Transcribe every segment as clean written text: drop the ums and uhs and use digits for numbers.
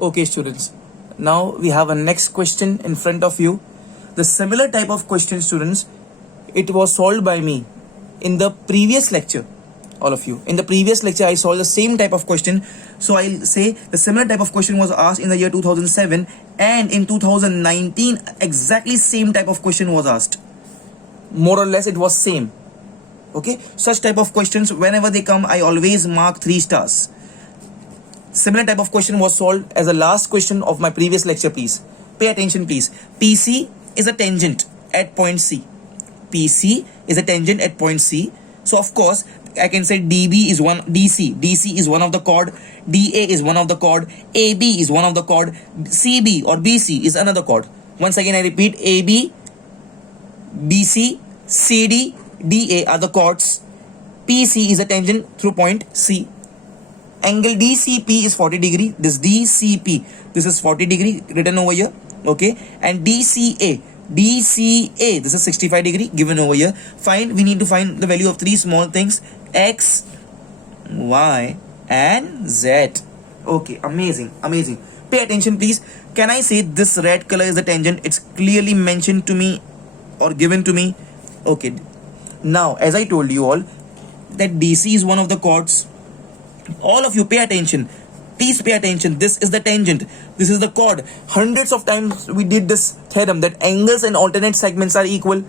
Okay, students. Now we have a next question in front of you. The similar type of question, students, it was solved by me in the previous lecture. All of you. In the previous lecture, I solved the same type of question. So I'll say the similar type of question was asked in the year 2007, and in 2019, exactly same type of question was asked. More or less, it was same. Okay, such type of questions, whenever they come, I always mark 3 stars. Similar type of question was solved as a last question of my previous lecture, please. Pay attention, please. PC is a tangent at point C. PC is a tangent at point C. So of course, I can say DB is one, DC is one of the chord, DA is one of the chord, AB is one of the chord, CB or BC is another chord. Once again, I repeat, AB, BC, CD, DA are the chords. PC is a tangent through point C. Angle DCP is 40 degree. This DCP, this is 40 degree written over here. Okay, and DCA, this is 65 degree given over here. Fine, we need to find the value of 3 small things: X, Y, and Z. Okay, amazing. Pay attention, please. Can I say this red color is the tangent? It's clearly mentioned to me or given to me. Okay, now as I told you all that DC is one of the chords. All of you pay attention, please pay attention. This is the tangent, this is the chord. Hundreds of times we did this theorem that angles and alternate segments are equal.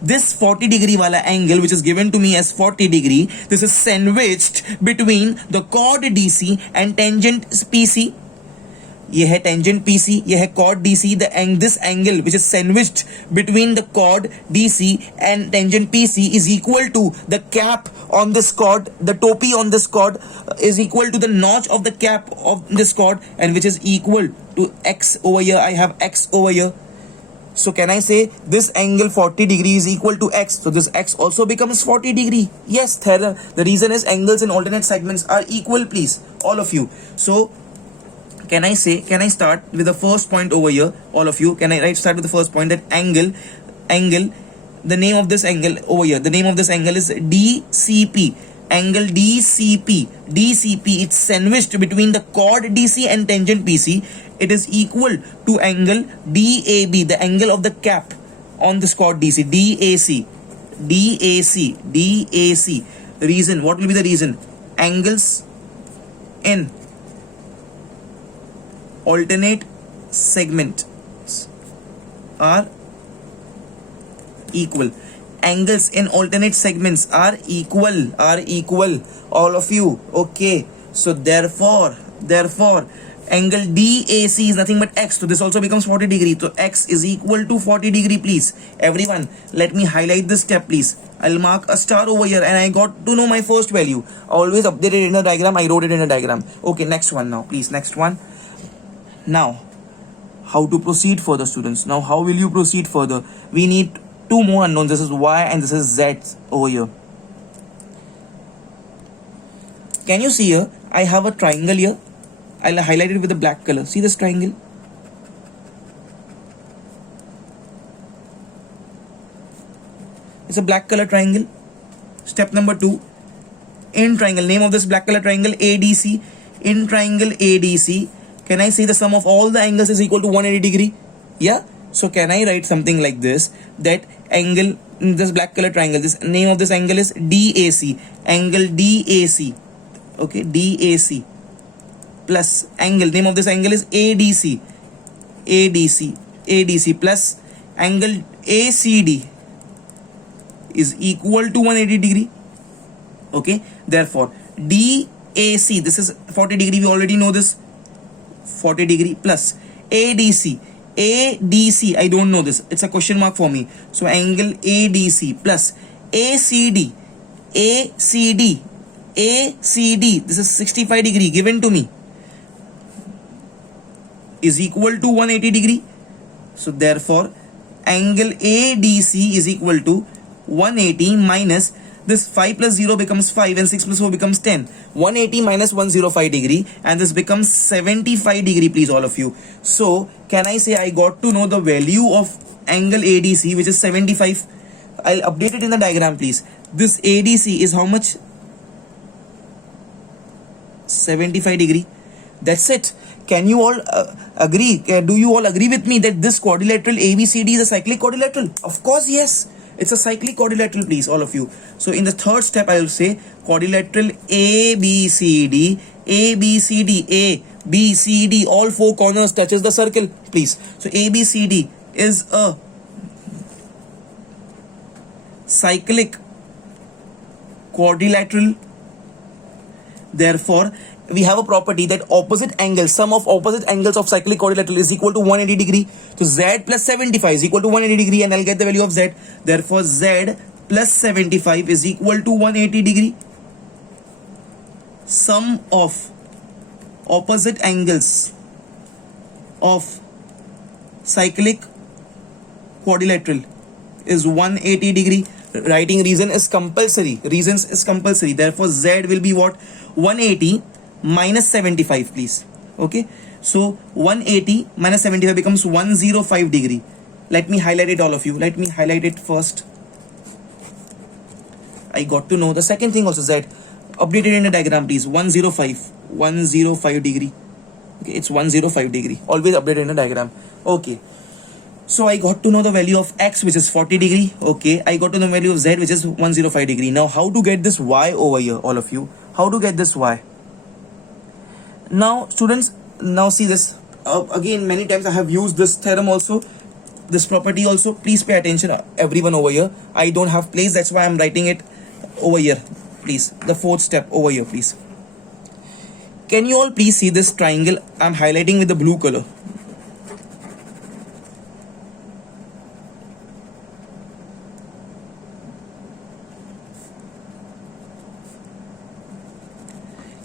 This 40 degree wala angle which is given to me as 40 degree, this is sandwiched between the chord DC and tangent PC. ये है tangent PC, ये है chord DC. This angle which is sandwiched between the chord DC and tangent PC is equal to the cap on this chord. The topi on this chord is equal to the notch of the cap of this chord, and which is equal to X over here. I have X over here. So can I say this angle 40 degree is equal to X? So this X also becomes 40 degree. Yes, the reason is angles in alternate segments are equal, please, all of you. So can I start with the first point over here, all of you? Can I start with the first point, that angle, the name of this angle over here, the name of this angle is DCP. Angle DCP, it's sandwiched between the chord DC and tangent PC. It is equal to angle DAB, the angle of the cap on this chord DC, DAC. Reason, what will be the reason? Angles in alternate segments are equal. Angles in alternate segments are equal, all of you. Okay, so therefore angle DAC is nothing but X. So this also becomes 40 degree. So X is equal to 40 degree, please. Everyone, let me highlight this step, please. I'll mark a star over here, and I got to know my first value. I always update it in a diagram. I wrote it in a diagram. Okay, next one now, please. Next one. Now, how to proceed further, students? Now, how will you proceed further? We need 2 more unknowns. This is Y and this is Z over here. Can you see here? I have a triangle here. I'll highlight it with a black color. See this triangle? It's a black color triangle. Step number 2. In triangle, name of this black color triangle ADC. In triangle ADC, can I say the sum of all the angles is equal to 180 degree? Yeah. So can I write something like this, that angle in this black color triangle, this name of this angle is DAC. Angle DAC. Okay, DAC plus angle, name of this angle is ADC. ADC plus angle ACD is equal to 180 degree. Okay, therefore DAC, this is 40 degree, we already know this, 40 degree, plus ADC, I don't know this, it's a question mark for me. So angle ADC plus ACD, this is 65 degree given to me, is equal to 180 degree. So therefore angle ADC is equal to 180 minus this 5 plus 0 becomes 5 and 6 plus 4 becomes 10. 180 minus 105 degree, and this becomes 75 degree, please, all of you. So can I say I got to know the value of angle ADC, which is 75. I'll update it in the diagram, please. This ADC is how much? 75 degree. That's it. Can you all agree? Do you all agree with me that this quadrilateral ABCD is a cyclic quadrilateral? Of course, yes. It's a cyclic quadrilateral, please, all of you. So in the third step, I will say quadrilateral ABCD, ABCD, A, B, C, D, all four corners touches the circle, please. So ABCD is a cyclic quadrilateral. Therefore, we have a property that opposite angles, sum of opposite angles of cyclic quadrilateral is equal to 180 degree. So Z plus 75 is equal to 180 degree, and I'll get the value of Z. Therefore, Z plus 75 is equal to 180 degree. Sum of opposite angles of cyclic quadrilateral is 180 degree. Writing reason is compulsory. Reasons is compulsory. Therefore, Z will be what? 180 minus 75, please. Okay. So 180 minus 75 becomes 105 degree. Let me highlight it, all of you. Let me highlight it first. I got to know the second thing also, Z. Update it in the diagram, please. 105 degree. Okay, it's 105 degree. Always update in the diagram. Okay. So I got to know the value of X, which is 40 degree. Okay. I got to know the value of Z, which is 105 degree. Now, how to get this Y over here, all of you? How to get this Y? Now, students, now see this. Again, many times I have used this theorem also, this property also. Please pay attention, everyone over here. I don't have place, that's why I'm writing it over here. Please, the fourth step over here, please. Can you all please see this triangle? I'm highlighting with the blue color.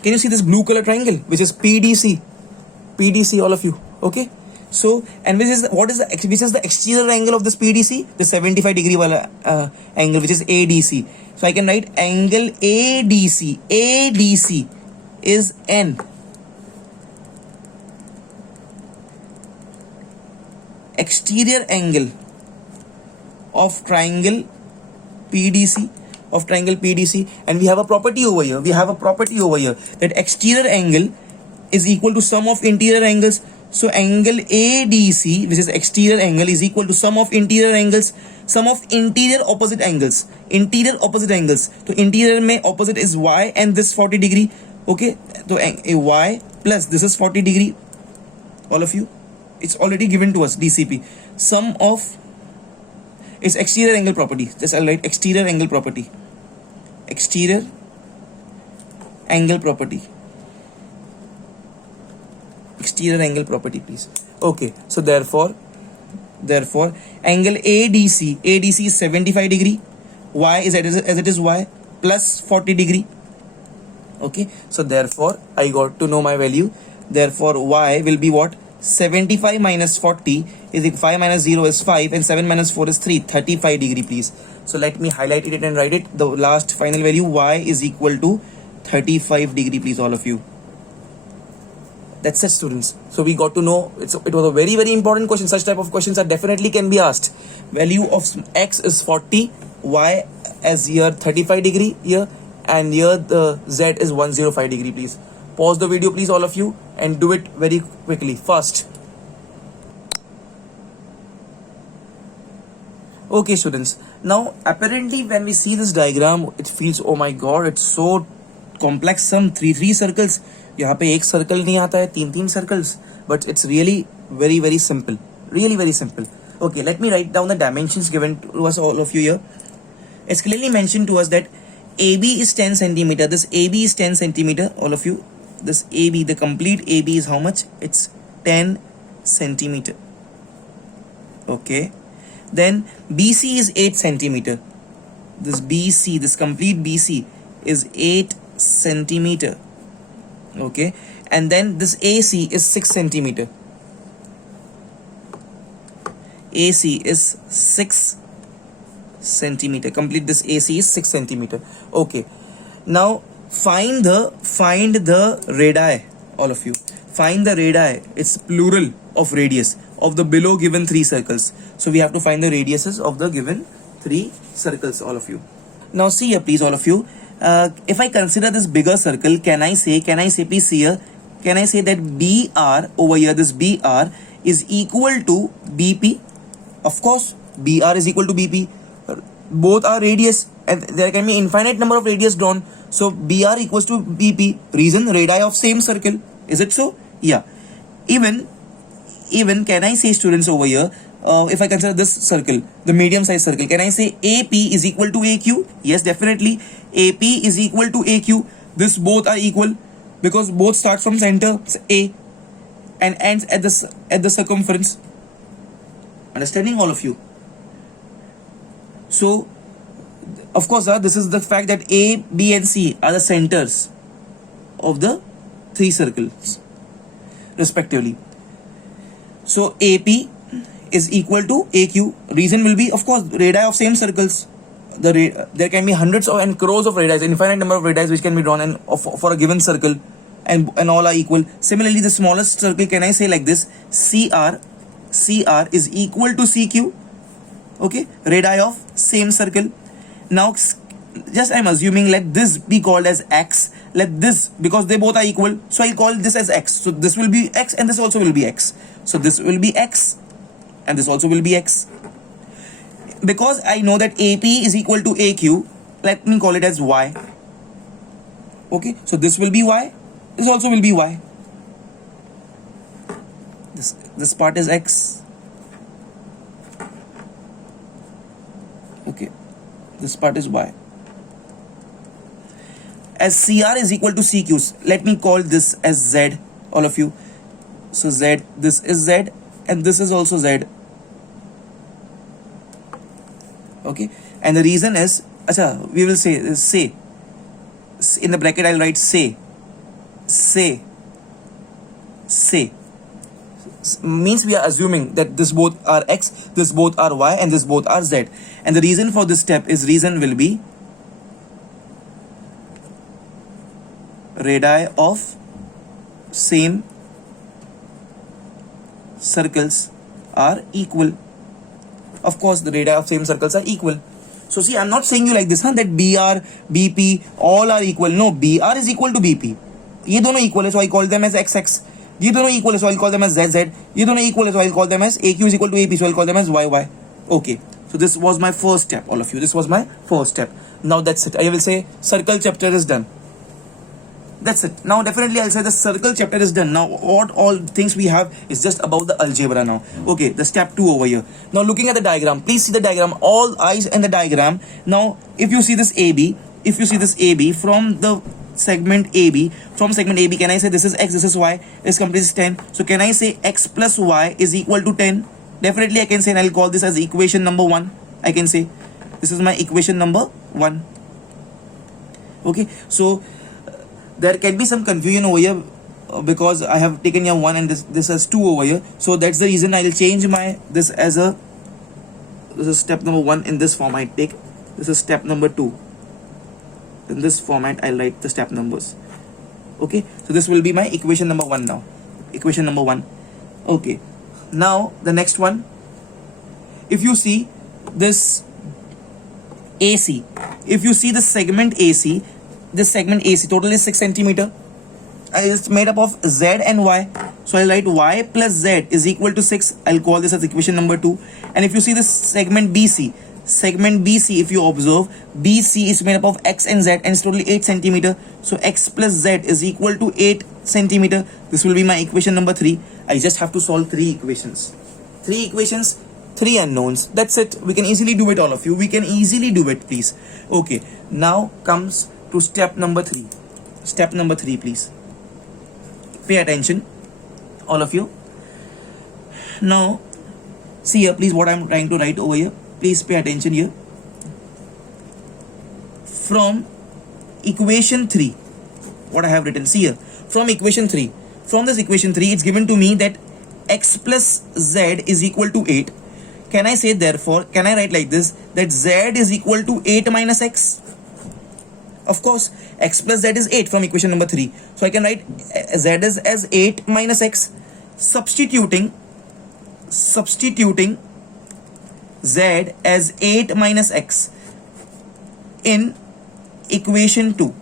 Can you see this blue color triangle, which is PDC? PDC, all of you. Okay. So, and which is the exterior angle of this PDC? The 75 degree wala, angle, which is ADC. So I can write angle ADC. ADC is N. Exterior angle of triangle PDC. And we have a property over here. That exterior angle is equal to sum of interior angles. So angle ADC, which is exterior angle, is equal to sum of interior angles, sum of interior opposite angles. So interior mein opposite is Y and this 40 degree. Okay, so Y plus this is 40 degree. All of you, it's already given to us, DCP. Sum of its exterior angle property. Just I'll write exterior angle property. Exterior angle property, please. Okay, so therefore angle ADC is 75 degree. Y is as it is Y plus 40 degree. Okay, so therefore I got to know my value. Therefore Y will be what? 75 minus 40 is 5 minus 0 is 5 and 7 minus 4 is 3. 35 degree, please. So let me highlight it and write it. The last final value, Y is equal to 35 degree, please, all of you. That's it, students. So we got to know it was a very, very important question. Such type of questions are definitely can be asked. Value of X is 40, Y as here 35 degree here, and here the Z is 105 degree, please. Pause the video, please, all of you, and do it very quickly, fast. Okay, students. Now, apparently, when we see this diagram, it feels, oh my god, it's so complex. Some three circles. यहाँ पे एक circle नहीं आता है, तीन circles. But it's really very, very simple. Really, very simple. Okay, let me write down the dimensions given to us, all of you here. It's clearly mentioned to us that AB is 10 centimeter. This AB is 10 centimeter, all of you. This AB, the complete AB is how much? It's 10 centimeter. Okay. Then BC is 8 centimeter. This BC, this complete BC is 8 centimeter. Okay. And then this AC is 6 centimeter. AC is 6 centimeter. Complete this AC is 6 centimeter. Okay. Now find the radii, all of you. Find the radii. It's plural of radius of the below given 3 circles. So we have to find the radiuses of the given 3 circles, all of you. Now see here, please, all of you. If I consider this bigger circle, can I say please see here, can I say that BR over here, this BR is equal to BP? Of course, BR is equal to BP. Both are radius and there can be infinite number of radius drawn. So BR equals to BP. Reason, radii of same circle. Is it so? Yeah. Even can I say, students, over here, if I consider this circle, the medium size circle, can I say AP is equal to AQ? Yes, definitely. AP is equal to AQ. This both are equal because both start from center A and ends at the circumference. Understanding, all of you? So of course this is the fact that A, B and C are the centers of the three circles respectively. So AP is equal to AQ. Reason will be, of course, radii of same circles. There can be hundreds of and crores of radii, infinite number of radii which can be drawn and for a given circle, and all are equal. Similarly, the smallest circle, can I say like this, CR is equal to CQ. Okay, radii of same circle. Now just I'm assuming, let this be called as X, let this, because they both are equal, so I'll call this as X. So this will be X and this also will be X. So this will be X and this also will be X. Because I know that AP is equal to AQ, let me call it as Y. Okay, so this will be Y, this also will be Y. This part is X. Okay, this part is Y. As CR is equal to CQ, let me call this as Z, all of you. So Z, this is Z and this is also Z. Okay, and the reason is, we will say in the bracket I'll write say means we are assuming that this both are X, this both are Y and this both are Z. And the reason for this step is, reason will be radii of same circles are equal. Of course, the radii of same circles are equal. So see, I'm not saying you like this, that BR, BP all are equal. No, BR is equal to BP. ये दोनों equal है, so I call them as XX. ये दोनों equal है, so I'll call them as ZZ. ये दोनों equal है, so I'll call them as AQ is equal to AP, so I'll call them as YY. Okay, so this was my first step, all of you. This was my first step. Now that's it. I will say circle chapter is done. That's it. Now definitely I'll say the circle chapter is done. Now what all things we have is just about the algebra now. Okay, the step 2 over here. Now looking at the diagram, please see the diagram, all eyes in the diagram. Now if you see this AB, from the segment AB, can I say this is X, this is Y, is completely 10. So can I say X plus Y is equal to 10? Definitely I can say, and I'll call this as equation number 1. I can say this is my equation number 1. Okay, so there can be some confusion over here because I have taken here 1 and this has 2 over here. So that's the reason I'll change this as this is step number 1 in this form I take. This is step number 2. In this format I'll write the step numbers. Okay, so this will be my equation number 1 now. Equation number 1. Okay, now the next one. If you see this AC, if you see the segment AC, this segment AC total is 6 centimeter. It's made up of Z and Y. So I'll write Y plus Z is equal to 6. I'll call this as equation number 2. And if you see this segment BC, if you observe, BC is made up of X and Z and it's totally 8 centimeter. So X plus Z is equal to 8 centimeter. This will be my equation number 3. I just have to solve 3 equations. 3 equations, 3 unknowns. That's it. We can easily do it, all of you. We can easily do it, please. Okay, now comes to step number 3. Step number 3, please. Pay attention, all of you. Now, see here, please, what I'm trying to write over here. Please pay attention here. From equation 3, what I have written, see here. From equation 3, from this equation 3, it's given to me that X plus Z is equal to 8. Can I say, therefore, can I write like this, that Z is equal to 8 minus X? Of course, X plus Z is 8 from equation number 3. So I can write Z is as 8 minus X. Substituting Z as 8 minus X in equation 2.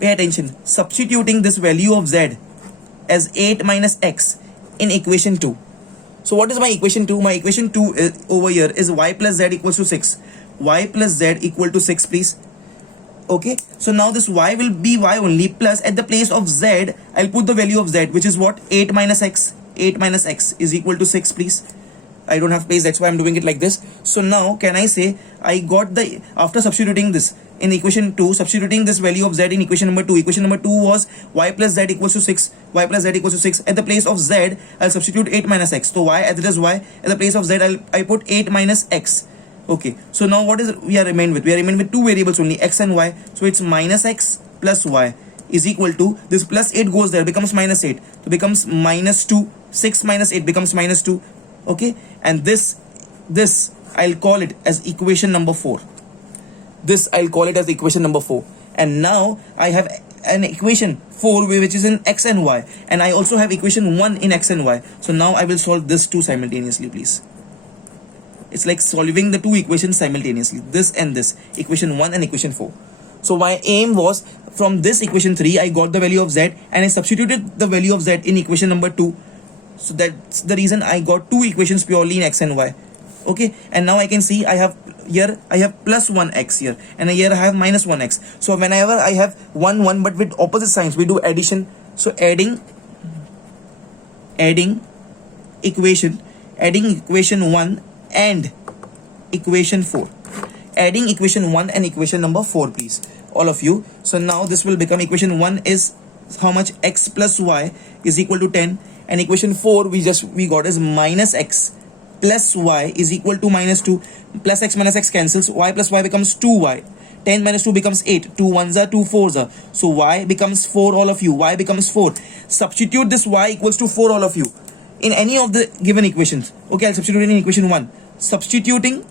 pay attention, substituting this value of z as 8 minus x in equation 2. So what is my equation 2? My equation 2 over here is y plus z equals to 6. Y plus z equal to 6, please. Okay, so now this y will be y only, plus at the place of z I'll put the value of z, which is what? 8 minus x. 8 minus x is equal to 6, please. I don't have place, that's why I'm doing it like this. So now can I say I got the, after substituting this in equation 2, substituting this value of z in equation number 2. Equation number 2 was y plus z equals to 6. Y plus z equals to 6. At the place of z I'll substitute 8 minus x. So y, as it is y, at the place of z I put 8 minus x. Okay, so now what is we are remained with? We are remained with two variables only, x and y. So it's minus x plus y is equal to, this plus 8 goes there, becomes minus 8. So becomes minus 2. 6 minus 8 becomes minus 2. Okay, and this I'll call it as equation number 4. This I'll call it as equation number 4. And now I have an equation 4 which is in x and y, and I also have equation 1 in x and y. So now I will solve this two simultaneously, please. It's like solving the two equations simultaneously, this and this, equation 1 and equation 4. So my aim was, from this equation 3 I got the value of z and I substituted the value of z in equation number 2. So that's the reason I got two equations purely in x and y. Okay, and now I can see I have here I have plus 1x here, and here I have minus 1x. So whenever I have 1 but with opposite signs, we do addition. So adding equation 1 and equation 4. Adding equation 1 and equation number 4, please, all of you. So now this will become, equation 1 is how much? X plus y is equal to 10, and equation 4 we got is minus x plus y is equal to minus 2. Plus x minus x cancels, y plus y becomes 2y. 10 minus 2 becomes 8. 2 1s are 2 4s are. So y becomes 4, all of you. Y becomes 4. Substitute this y equals to 4, all of you, in any of the given equations. Okay, I'll substitute it in equation 1. Substituting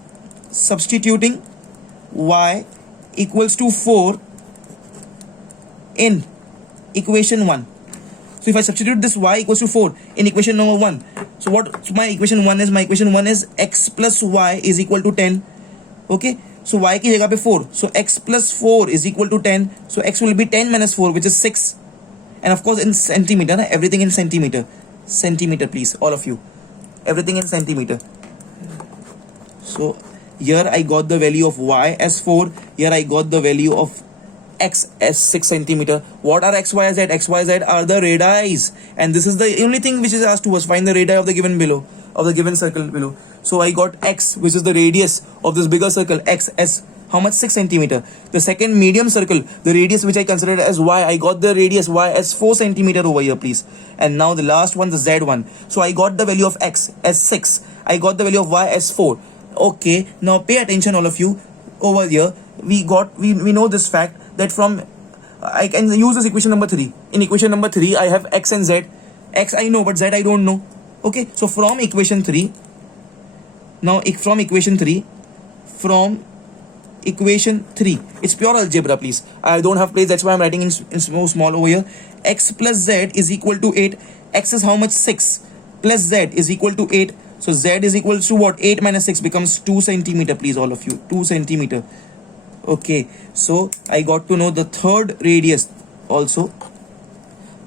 y equals to 4 in equation 1. So if I substitute this y equals to 4 in equation number 1, so what my equation 1 is? My equation 1 is x plus y is equal to 10. Okay, so y की जगह पे 4, so x plus 4 is equal to 10. So x will be 10 minus 4, which is 6, and of course in centimeter, everything in centimeter. Centimeter, please, all of you, everything in centimeter. So here I got the value of y as 4. Here I got the value of x as 6 centimeter. What are x, y, z? X, y, z are the radii, and this is the only thing which is asked to us. Find the radii of the given below, of the given circle below. So I got x, which is the radius of this bigger circle, x as how much? 6 centimeter. The second medium circle, the radius which I considered as y, I got the radius y as 4 centimeter over here, please. And now the last one, the z one. So I got the value of x as 6. I got the value of y as 4. Okay, now pay attention, all of you. Over here we know this fact that from I can use this equation number 3. In equation number 3 I have x and z. X I know, but z I don't know. Okay, so from equation 3, now from equation 3, it's pure algebra, please. I don't have place, that's why I'm writing in small over here. X plus z is equal to 8. X is how much? 6 plus z is equal to 8. So z is equal to what? 8 minus 6 becomes 2 centimeter, please, all of you. 2 centimeter. Okay, so I got to know the third radius also.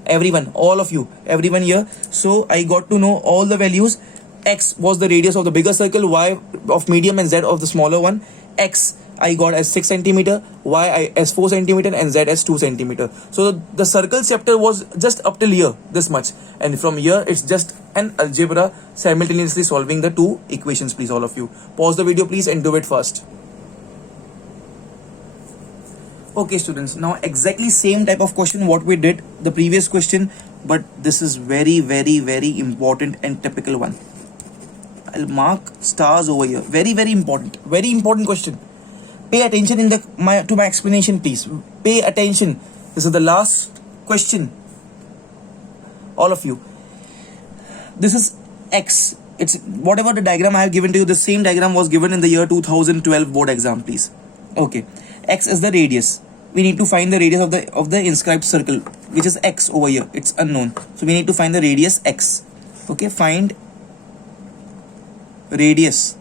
Everyone, all of you, everyone here. So I got to know all the values. X was the radius of the bigger circle, y of medium, and z of the smaller one. X I got as 6 centimeter, y as 4 centimeter, and z as 2 centimeter. So the circle chapter was just up till here, this much, and from here it's just an algebra simultaneously solving the two equations, please, all of you. Pause the video, please, and do it fast. Okay, students, now exactly same type of question what we did the previous question, but this is very, very, very important and typical one. I'll mark stars over here. Very, very important question. Pay attention to my explanation, please. Pay attention. This is the last question, all of you. This is x. It's whatever the diagram I have given to you, the same diagram was given in the year 2012 board exam, please. Okay, x is the radius. We need to find the radius of the inscribed circle, which is x over here. It's unknown, so we need to find the radius x. Okay, find radius,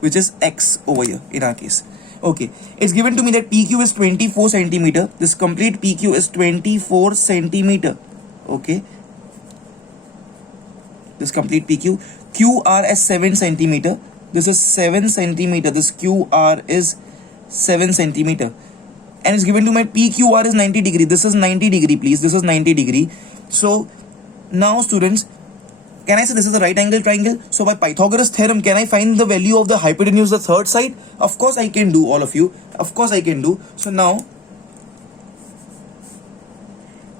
which is x over here in our case. Okay, it's given to me that PQ is 24 centimeter. This complete PQ is 24 centimeter. Okay, this complete PQ. QR as 7 centimeter. This is 7 centimeter. This QR is 7 centimeter. And it's given to my PQR is 90 degree. This is 90 degree, please. This is 90 degree. So now students, can I say this is a right angle triangle? So by Pythagoras theorem, can I find the value of the hypotenuse, the third side? Of course I can do, all of you. Of course I can do. So now,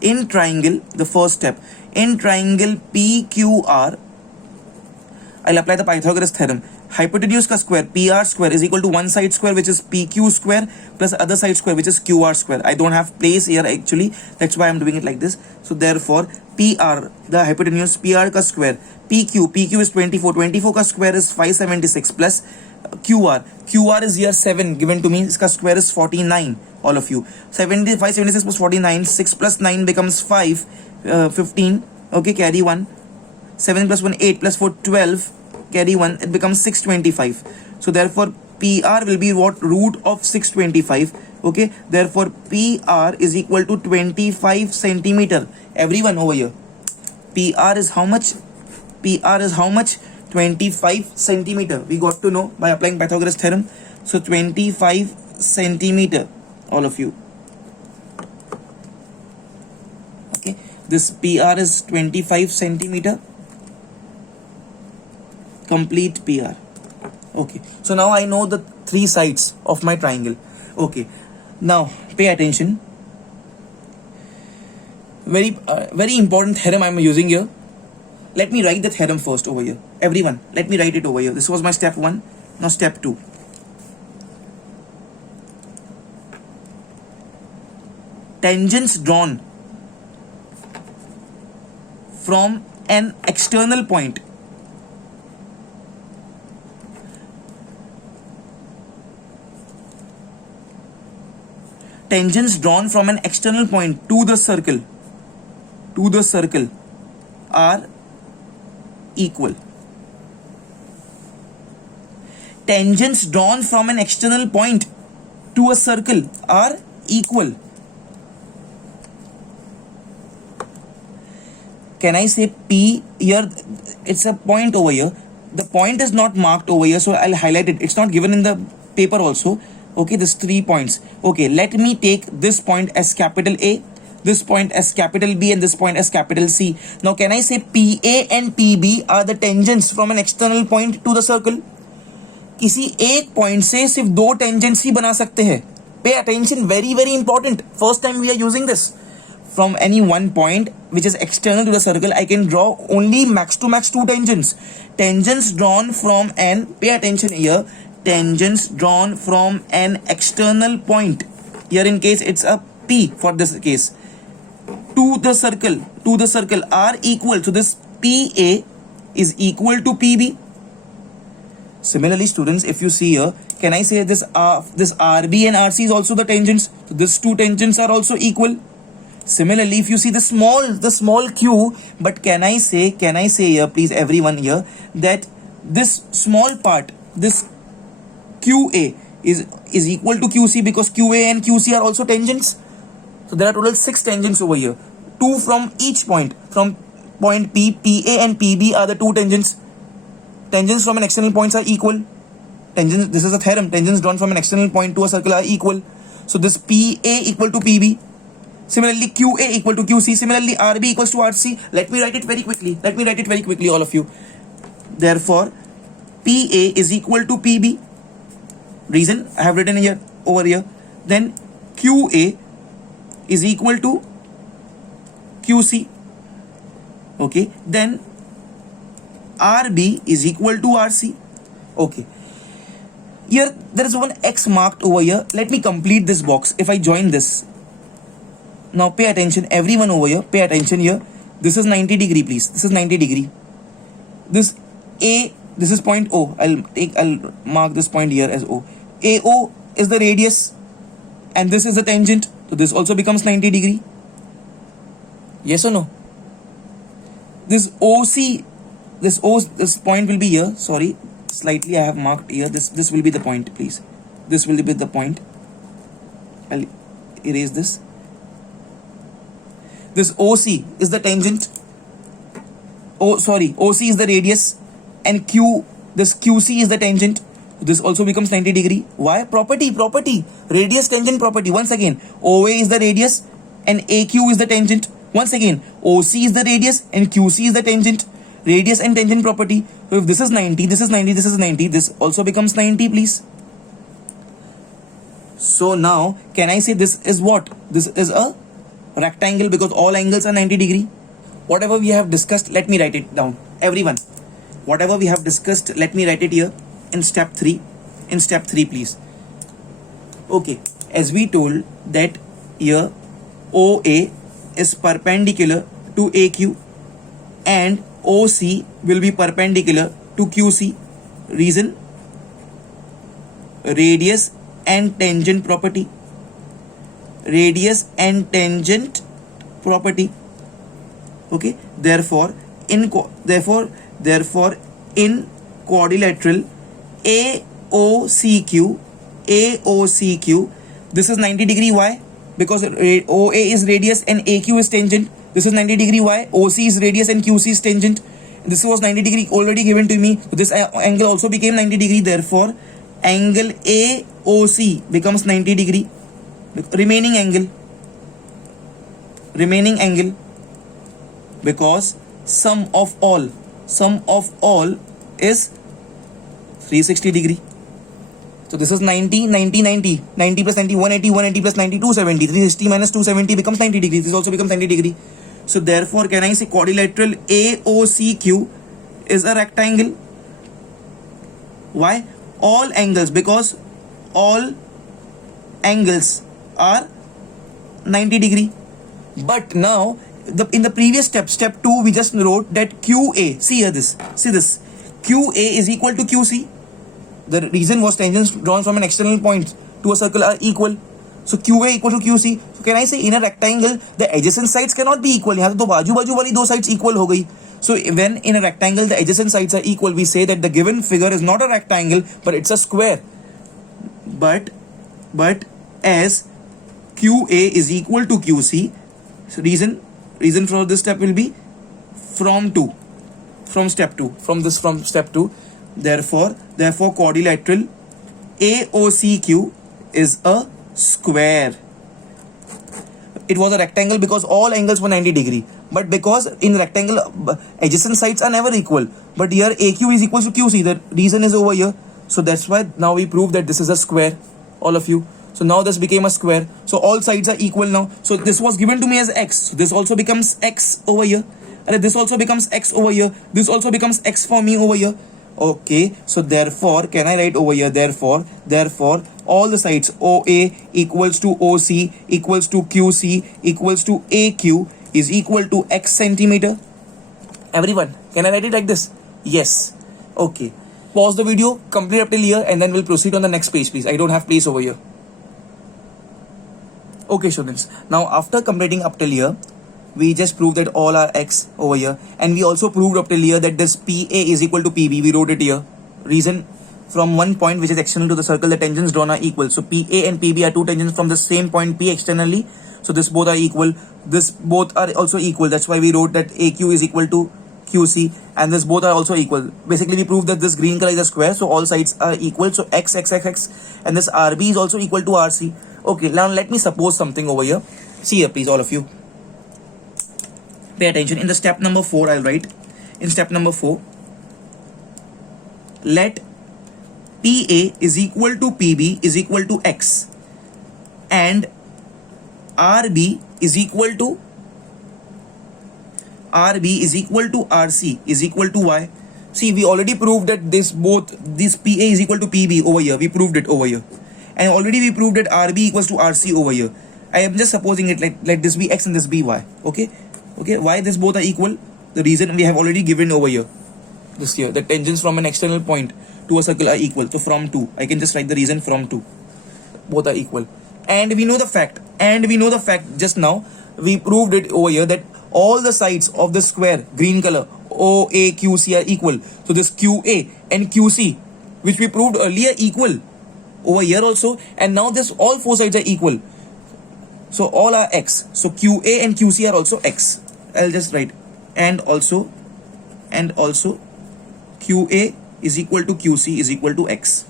in triangle, the first step, in triangle PQR, I'll apply the Pythagoras theorem. Hypotenuse ka square, PR square, is equal to one side square, which is PQ square, plus other side square, which is QR square. I don't have place here actually. That's why I'm doing it like this. So therefore, PR, the hypotenuse, PR ka square, PQ is 24. 24 ka square is 576 plus QR is here 7 given to me. Iska square is 49. All of you. 576 plus 49. 6 plus 9 becomes 5. 15. Okay, carry 1. 7 plus 1, 8 plus 4, 12. Carry 1. It becomes 625. So therefore, PR will be what? Root of 625. Okay. Therefore, PR is equal to 25 centimeter. Everyone over here. PR is how much? PR is how much? 25 centimeter. We got to know by applying Pythagoras theorem. So 25 centimeter. All of you. Okay. This PR is 25 centimeter. Complete PR. Okay. So now I know the three sides of my triangle. Okay. Now pay attention. Very important theorem I'm using here. Let me write the theorem first over here. Everyone, let me write it over here. This was my step 1. Now step 2. Tangents drawn from an external point to the circle are equal. Tangents drawn from an external point to a circle are equal. Can I say P here? It's a point over here. The point is not marked over here, so I'll highlight it. It's not given in the paper also. Okay, there's 3 points. Okay, let me take this point as capital A, this point as capital B, and this point as capital C. Now can I say PA and PB are the tangents from an external point to the circle? किसी एक point से सिर्फ 2 tangents ही बना सकते हैं. Pay attention, very very important. First time we are using this. From any one point which is external to the circle, I can draw only max to max 2 tangents. Tangents drawn from an, pay attention here, tangents drawn from an external point. Here in case it's a P for this case. To the circle are equal. So this PA is equal to PB. Similarly, students, if you see here, can I say this RB and RC is also the tangents? So these 2 tangents are also equal. Similarly, if you see the small q, but can I say here, please everyone here, that this small part, this QA is equal to QC, because QA and QC are also tangents. So there are total 6 tangents over here. 2 from each point. From point P, PA and PB are the 2 tangents. Tangents from an external points are equal. Tangents, this is a theorem. Tangents drawn from an external point to a circle are equal. So this PA equal to PB. Similarly, QA equal to QC. Similarly, RB equals to RC. Let me write it very quickly. All of you. Therefore, PA is equal to PB. Reason I have written here over here. Then QA is equal to QC. Okay. Then RB is equal to RC. Okay. Here there is one X marked over here. Let me complete this box. If I join this. Now pay attention, everyone over here, pay attention here. This is 90 degree, please. This is 90 degree. This A, this is point O. I'll mark this point here as O. AO is the radius and this is the tangent. So this also becomes 90 degree. Yes or no? This OC, this point will be here. Sorry, slightly I have marked here. This will be the point, please. This will be the point. I'll erase this. This OC is the tangent. OC is the radius, and this QC is the tangent. This also becomes 90 degree. Why? Property. Radius tangent property. Once again, OA is the radius and AQ is the tangent. Once again, OC is the radius and QC is the tangent. Radius and tangent property. So if this is 90, this is 90, this is 90, this also becomes 90, please. So now, can I say this is what? This is a rectangle because all angles are 90 degree. Whatever we have discussed, let me write it down. Everyone, whatever we have discussed, let me write it here in step 3. In step 3, please. Okay, as we told that here OA is perpendicular to AQ and OC will be perpendicular to QC. Reason? Radius and tangent property. Radius and tangent property. Okay, therefore in quadrilateral AOCQ, this is 90 degree. Why? Because OA is radius and AQ is tangent. This is 90 degree. Why? OC is radius and QC is tangent. This was 90 degree already given to me. So this angle also became 90 degree. Therefore, angle AOC becomes 90 degree. Remaining angle, because sum of all is 360 degree. So this is 90 plus 90, 180 plus 90, 270. 360 minus 270 becomes 90 degree. This also becomes 90 degree. So therefore, can I say quadrilateral AOCQ is a rectangle? Why? All angles, because all angles are 90 degree. But now, in the previous step 2, we just wrote that QA. See this. QA is equal to QC. The reason was tangents drawn from an external point to a circle are equal. So QA equal to QC. So can I say in a rectangle, the adjacent sides cannot be equal. यहाँ तो बाजू वाली दो sides equal हो गई. So when in a rectangle the adjacent sides are equal, we say that the given figure is not a rectangle but it's a square. But as QA is equal to QC, so reason for this step will be from step 2. Therefore quadrilateral AOCQ is a square. It was a rectangle because all angles were 90 degree. But because in rectangle adjacent sides are never equal. But here AQ is equal to QC. The reason is over here. So that's why now we prove that this is a square. All of you. So now this became a square. So all sides are equal now. So this was given to me as x. So this also becomes x over here. And this also becomes x over here. This also becomes x for me over here. Okay. So therefore, can I write over here? Therefore, all the sides OA equals to OC equals to QC equals to AQ is equal to x centimeter. Everyone, can I write it like this? Yes. Okay. Pause the video, complete up till here, and then we'll proceed on the next page, please. I don't have place over here. Okay, students. Now, after completing up till here, we just proved that all are x over here. And we also proved up till here that this PA is equal to PB. We wrote it here. Reason, from one point which is external to the circle, the tangents drawn are equal. So, PA and PB are two tangents from the same point P externally. So, this both are equal. This both are also equal. That's why we wrote that AQ is equal to QC. And this both are also equal. Basically, we proved that this green color is a square. So, all sides are equal. So, x. And this RB is also equal to RC. Okay, now let me suppose something over here. See here, please, all of you. Pay attention. In the step number 4, I'll write. In step number 4, let PA is equal to PB is equal to x. And RB is equal to RC is equal to y. See, we already proved that this PA is equal to PB over here. We proved it over here. And already we proved that RB equals to RC over here. I am just supposing it let this be x and this be y. Okay. Why this both are equal? The reason we have already given over here. This here, the tangents from an external point to a circle are equal. So from 2, I can just write the reason from 2. Both are equal. And we know the fact. Just now. We proved it over here that all the sides of the square, green color, OAQC are equal. So this QA and QC, which we proved earlier equal. over here also, and now this all four sides are equal, so all are x. So QA and QC are also x. I'll just write and also QA is equal to QC is equal to x.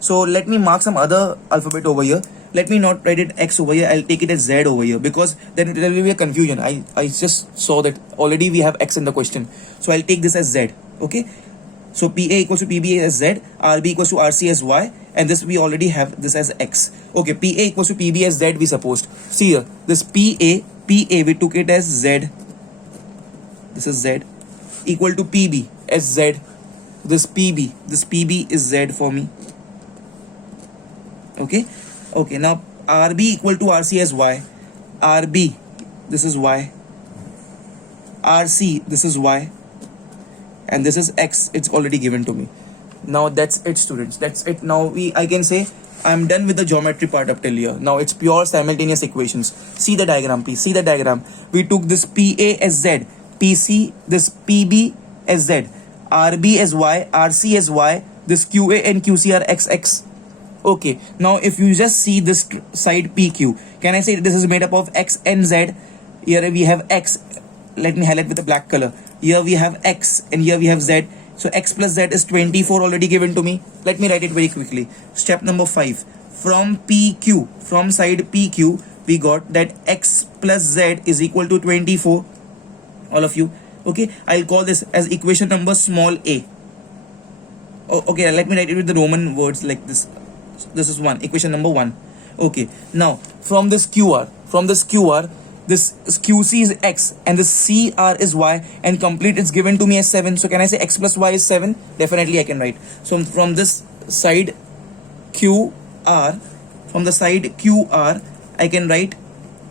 So let me mark some other alphabet over here. Let me not write it x over here, I'll take it as z over here, because then there will be a confusion. I just saw that already we have x in the question, so I'll take this as z. Okay, so PA equals to PB as z, RB equals to RC as y, and this we already have this as x. Okay, PA equals to PB as z we supposed. See here, this PA we took it as z, this is z, equal to PB as z, this PB is z for me. Okay, now RB equal to RC as y, RB this is y, RC this is y, and this is x. It's already given to me. Now that's it, students, that's it. Now I can say I'm done with the geometry part up till here. Now it's pure simultaneous equations. See the diagram, please, see the diagram. We took this PA as z, PC this PB as z, RB as y, RC as y, this QA and QC are x. Okay, now if you just see this side PQ, can I say this is made up of x and z? Here we have x, let me highlight with the black color. Here we have x and here we have z. So x plus z is 24 already given to me. Let me write it very quickly. Step number 5. From PQ, from side PQ, we got that x plus z is equal to 24. All of you. Okay, I'll call this as equation number small a. Oh, okay, let me write it with the Roman words like this. This is equation number 1. Okay, now from this QR, this QC is x and this CR is y, and complete it's given to me as 7. So can I say x plus y is 7? Definitely I can write. So from this side QR, I can write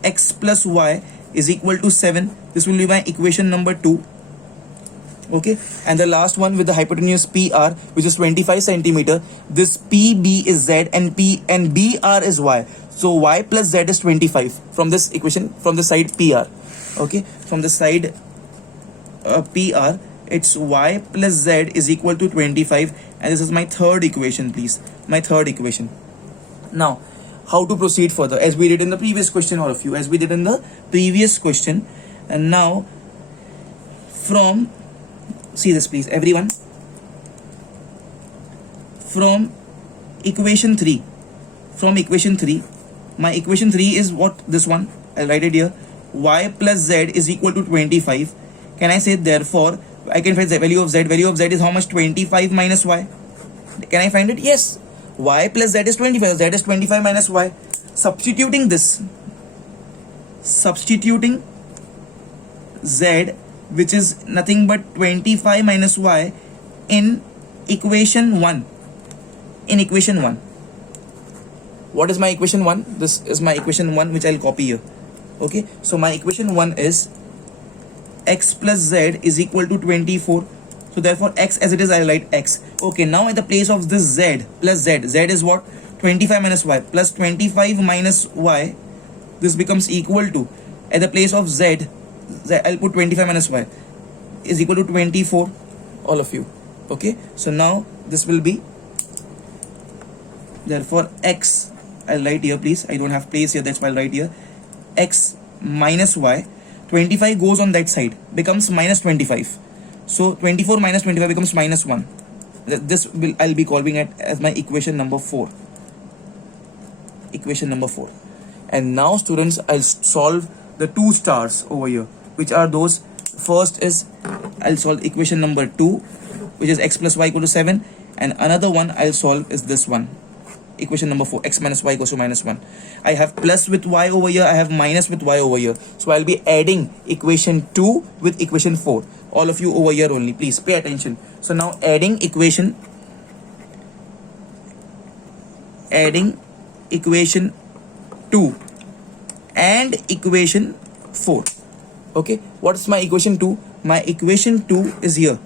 x plus y is equal to 7. This will be my equation number 2. Okay, and the last one with the hypotenuse PR, which is 25 centimeter. This PB is z and BR is y. So y plus z is 25 from this equation, from the side PR. Okay, from the side PR, it's y plus z is equal to 25, and this is my third equation, please, my third equation. Now how to proceed further, as we did in the previous question, all of you, as we did in the previous question. And now from, see this please everyone, from equation 3, my equation 3 is what, this one, I'll write it here. Y plus z is equal to 25. Can I say therefore I can find the value of z? Value of z is how much? 25 minus y. Can I find it? Yes, y plus z is 25, z is 25 minus y. Substituting z, which is nothing but 25 minus y, in equation 1. What is my equation 1? This is my equation 1, which I'll copy here. Okay, so my equation 1 is x plus z is equal to 24. So therefore x, as it is, I'll write x. Okay, now at the place of this z plus z is what? 25 minus y plus 25 minus y. This becomes equal to, at the place of z, I'll put 25 minus y is equal to 24, all of you. Okay, so now this will be, therefore x, I'll write here please, I don't have place here, that's why I'll write here, x minus y, 25 goes on that side, becomes minus 25. So 24 minus 25 becomes minus 1. This will, I'll be calling it as my equation number 4. And now students, I'll solve the 2 stars over here, which are those. First is, I'll solve equation number 2, which is x plus y equal to 7, and another one I'll solve is this one, equation number 4, x minus y equals to minus 1. I have plus with y over here, I have minus with y over here, so I'll be adding equation 2 with equation 4. All of you over here only, please pay attention. So now adding equation 2 and equation 4. Okay, what is my equation 2? My equation 2 is here.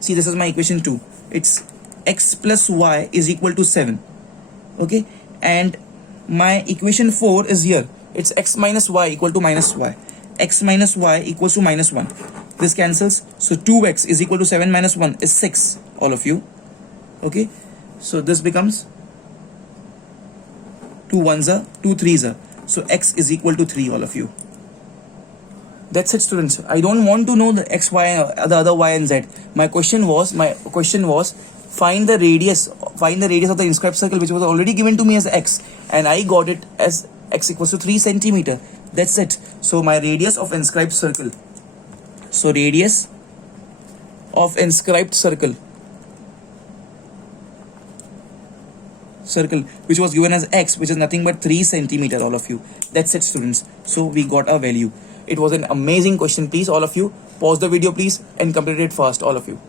See, this is my equation 2. It's x plus y is equal to 7. Okay, and my equation 4 is here. It's x minus y equal to minus y. X minus y equals to minus 1. This cancels. So 2x is equal to 7 minus 1 is 6. All of you. Okay, so this becomes 2 ones are 2 threes are. So x is equal to 3, all of you. That's it, students. I don't want to know the x, y, the other y and z. My question was find the radius of the inscribed circle, which was already given to me as x, and I got it as x equals to 3 centimeter. That's it. So my radius of inscribed circle. So radius of inscribed circle which was given as x, which is nothing but 3 centimeter, all of you. That's it, students. So we got a value. It was an amazing question. Please, all of you, pause the video please and complete it fast, all of you.